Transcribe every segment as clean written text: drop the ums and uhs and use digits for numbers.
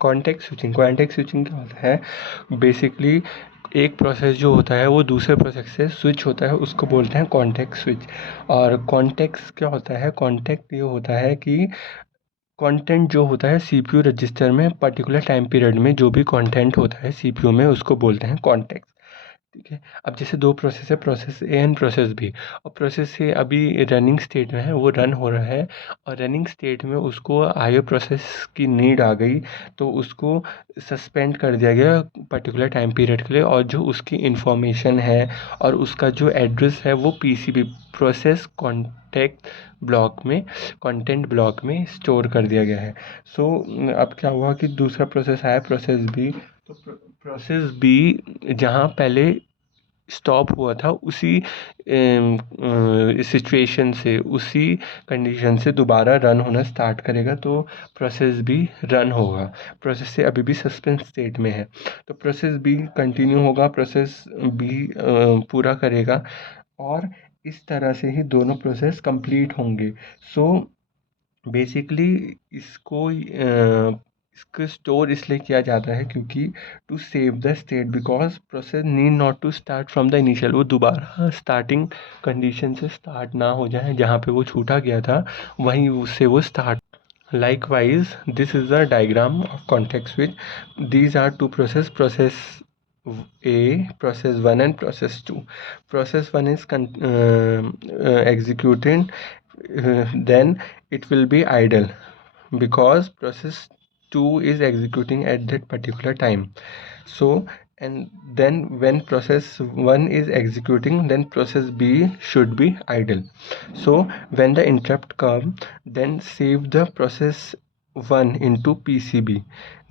Context switching क्या होता है? बेसिकली एक प्रोसेस जो होता है वो दूसरे प्रोसेस से स्विच होता है, उसको बोलते हैं कॉन्टेक्स्ट स्विच। और कॉन्टेक्स्ट क्या होता है? कॉन्टेक्ट ये होता है कि कंटेंट जो होता है सीपीयू रजिस्टर में पर्टिकुलर टाइम पीरियड में जो भी कंटेंट होता है सीपीयू में, उसको बोलते हैं कॉन्टेक्स्ट। ठीक है। अब जैसे दो प्रोसेस है, process A and process B, और प्रोसेस ए अभी रनिंग स्टेट में है, वो रन हो रहा है, और रनिंग स्टेट में उसको आईओ प्रोसेस की नीड आ गई, तो उसको सस्पेंड कर दिया गया पर्टिकुलर टाइम पीरियड के लिए, और जो उसकी इंफॉर्मेशन है और उसका जो एड्रेस है वो पीसीबी प्रोसेस कॉन्टेक्ट ब्लॉक में, कंटेंट ब्लॉक में स्टोर कर दिया गया है। सो अब क्या हुआ कि दूसरा प्रोसेस आया, प्रोसेस बी। तो प्रोसेस बी जहाँ पहले स्टॉप हुआ था उसी सिचुएशन से, उसी कंडीशन से दोबारा रन होना स्टार्ट करेगा, तो प्रोसेस बी रन होगा। प्रोसेस से अभी भी सस्पेंस स्टेट में है, तो प्रोसेस बी कंटिन्यू होगा, प्रोसेस बी पूरा करेगा, और इस तरह से ही दोनों प्रोसेस कंप्लीट होंगे। सो बेसिकली इसको स्टोर इसलिए किया जाता है क्योंकि to save the state, because process need not to start from the initial, वो दोबारा स्टार्टिंग कंडीशन से स्टार्ट ना हो जाए, जहाँ पे वो छूटा गया था वहीं उससे वो start. Likewise, this is a diagram of context switch. These are two process A, process 1 and process 2. Process 1 is executed, then it will be idle because process 2 is executing at that particular time. So, and then when process 1 is executing, then process B should be idle. So when the interrupt come, then save the process 1 into PCB,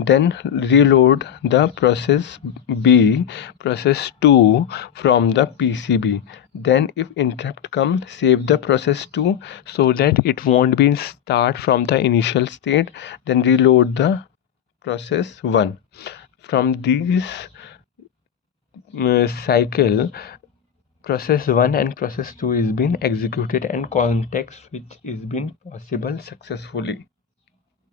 then reload the process B, process 2 from the PCB. Then if interrupt come, save the process 2 so that it won't be start from the initial state, then reload the process 1. From these cycle, process 1 and process 2 is been executed and context switch is been possible successfully.